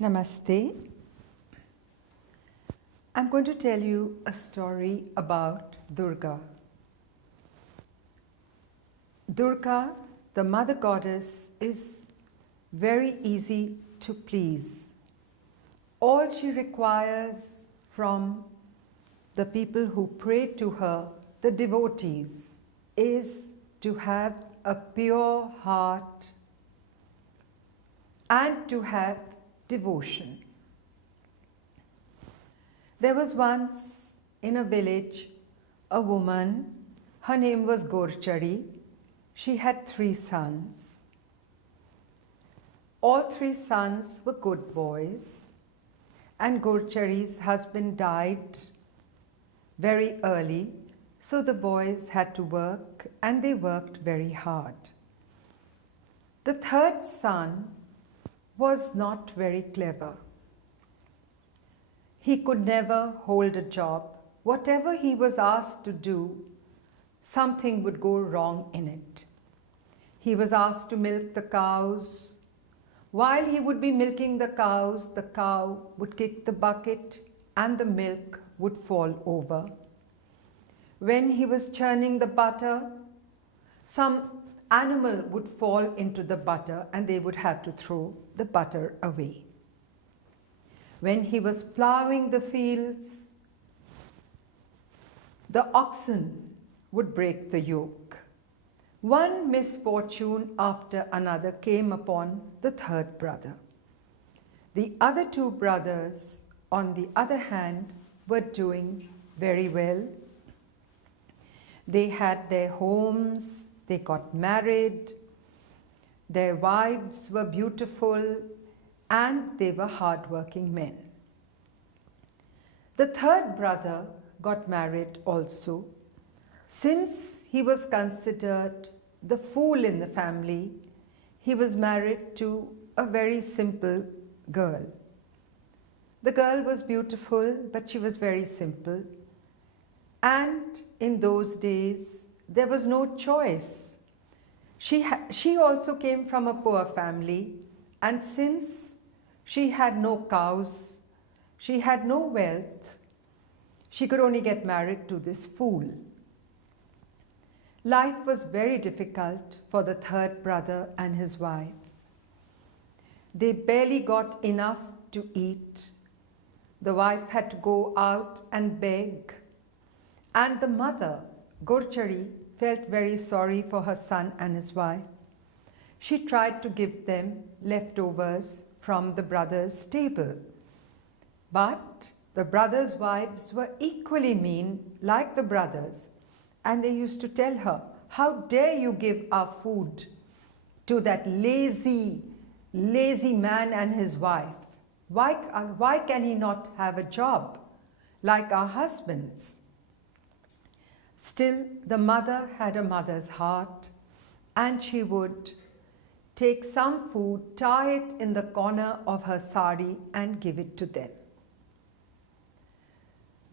Namaste. I'm going to tell you a story about Durga. Durga, the mother goddess, is very easy to please. All she requires from the people who pray to her, the devotees, is to have a pure heart and to have devotion. There was once in a village a woman, her name was Gorchari. She had 3 sons. All 3 sons were good boys, and Gorchari's husband died very early, so the boys had to work, and they worked very hard. The 3rd son was not very clever. He could never hold a job. Whatever he was asked to do, something would go wrong in it. He was asked to milk the cows. While he would be milking the cows, the cow would kick the bucket and the milk would fall over. When he was churning the butter, some animal would fall into the butter and they would have to throw the butter away. When he was plowing the fields, the oxen would break the yoke. One misfortune after another came upon the 3rd brother. The other 2 brothers, on the other hand, were doing very well. They had their homes, they got married, their wives were beautiful, and they were hard-working men. The 3rd brother got married also. Since he was considered the fool in the family, he was married to a very simple girl. The girl was beautiful, but she was very simple. And in those days, there was no choice. She also came from a poor family, and since she had no cows, she had no wealth, she could only get married to this fool. Life was very difficult for the 3rd brother and his wife. They barely got enough to eat. The wife had to go out and beg. And the mother, Gorchari, felt very sorry for her son and his wife. She tried to give them leftovers from the brothers' table. But the brothers' wives were equally mean like the brothers. And they used to tell her, "How dare you give our food to that lazy man and his wife? Why can he not have a job like our husbands?" Still, the mother had a mother's heart, and she would take some food, tie it in the corner of her sari and give it to them.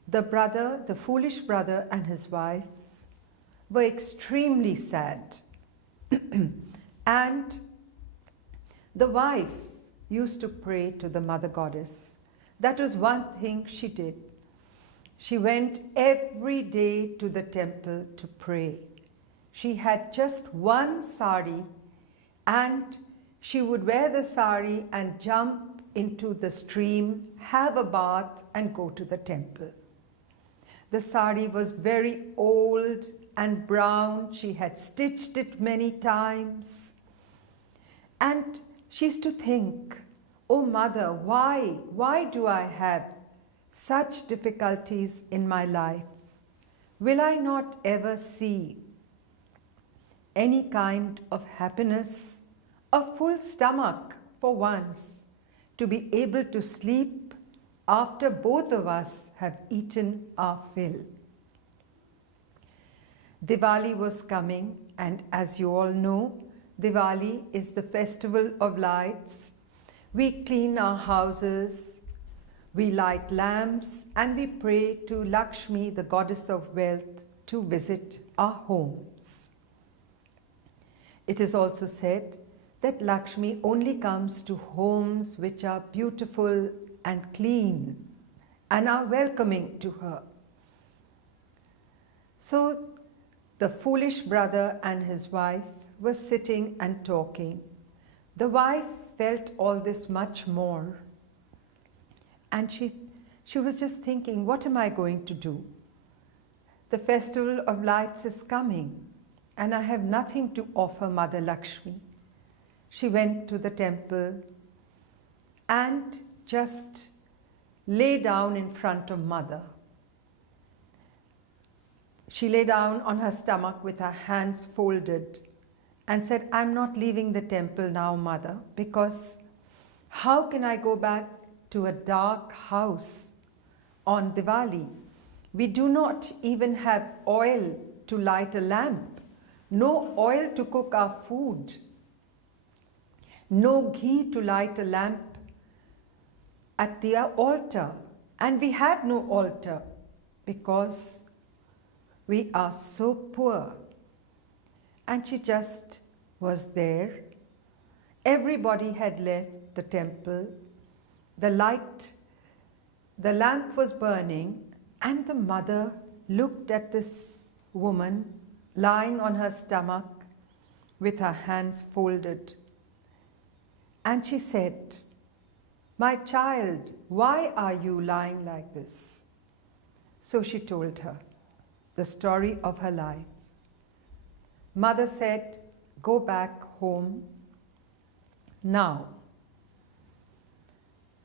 The foolish brother and his wife were extremely sad. And the wife used to pray to the mother goddess. That was one thing she did. She went every day to the temple to pray. She had just one sari, and she would wear the sari and jump into the stream, have a bath, and go to the temple. The sari was very old and brown. She had stitched it many times. And she used to think, "Oh mother, why do I have such difficulties in my life? Will I not ever see any kind of happiness, a full stomach for once, to be able to sleep after both of us have eaten our fill?" Diwali was coming, and as you all know, Diwali is the festival of lights. We clean our houses, we light lamps, and we pray to Lakshmi, the goddess of wealth, to visit our homes. It is also said that Lakshmi only comes to homes which are beautiful and clean and are welcoming to her. So the foolish brother and his wife were sitting and talking. The wife felt all this much more, and she was just thinking, what am I going to do? The festival of lights is coming, and I have nothing to offer Mother Lakshmi. She went to the temple and just lay down in front of Mother. She lay down on her stomach with her hands folded and said, I'm not leaving the temple now, Mother, because how can I go back to a dark house on Diwali? We do not even have oil to light a lamp, no oil to cook our food, no ghee to light a lamp at the altar. And we have no altar because we are so poor. And she just was there. Everybody had left the temple. The lamp was burning, and the mother looked at this woman lying on her stomach with her hands folded. And she said, my child, why are you lying like this? So she told her the story of her life. Mother said, go back home now.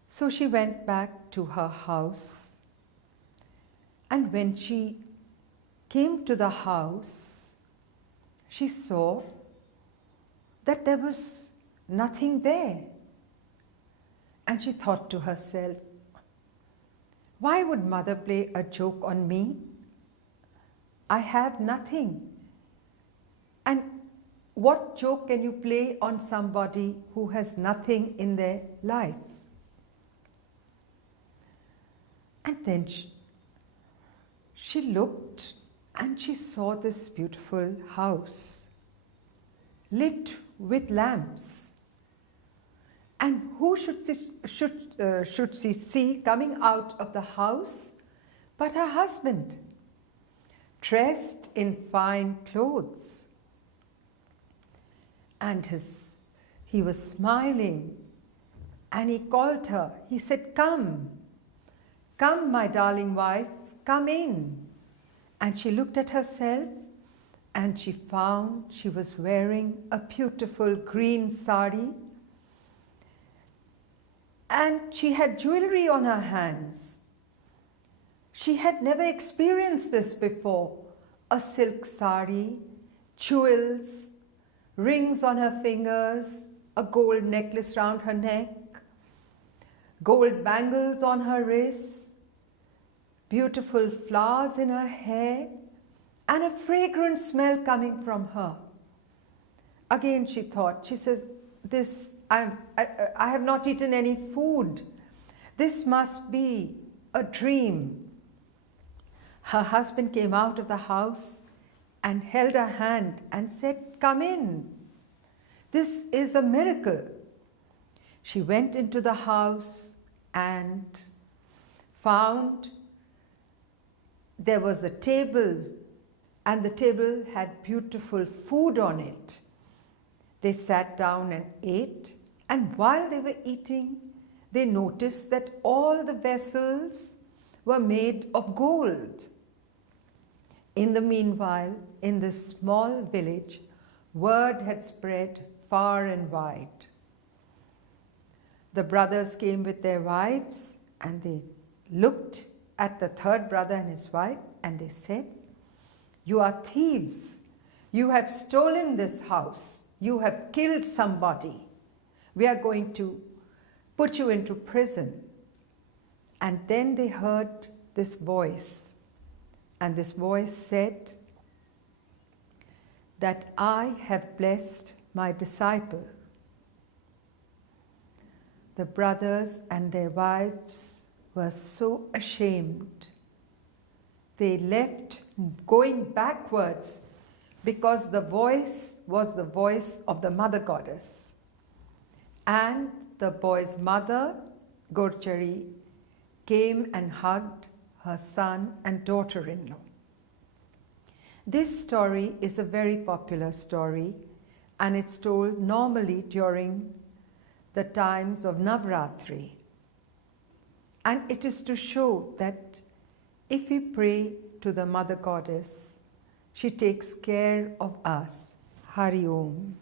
So she went back to her house, and when she came to the house, she saw that there was nothing there. And she thought to herself, why would Mother play a joke on me? I have nothing. And what joke can you play on somebody who has nothing in their life? And then she looked and she saw this beautiful house lit with lamps. And who should she see coming out of the house but her husband, dressed in fine clothes. And he was smiling, and he called her. He said, come, come, my darling wife, come in. And she looked at herself, and she found she was wearing a beautiful green sari, and she had jewelry on her hands. She had never experienced this before. A silk sari, jewels, rings on her fingers, a gold necklace round her neck, gold bangles on her wrists, beautiful flowers in her hair, and a fragrant smell coming from her. Again she thought, she says, I have not eaten any food. This must be a dream. Her husband came out of the house and held her hand and said, come in. This is a miracle. She went into the house and found there was a table, and the table had beautiful food on it. They sat down and ate, and while they were eating, they noticed that all the vessels were made of gold. In the meanwhile, in this small village, word had spread far and wide. The brothers came with their wives, and they looked at the third brother and his wife, and they said, you are thieves. You have stolen this house. You have killed somebody. We are going to put you into prison. And then they heard this voice. And this voice said that I have blessed my disciple. The brothers and their wives were so ashamed. They left going backwards because the voice was the voice of the Mother Goddess. and the boy's mother, Gorchari, came and hugged her son and daughter-in-law. This story is a very popular story, and it's told normally during the times of Navratri. And it is to show that if we pray to the Mother Goddess, she takes care of us. Hari Om.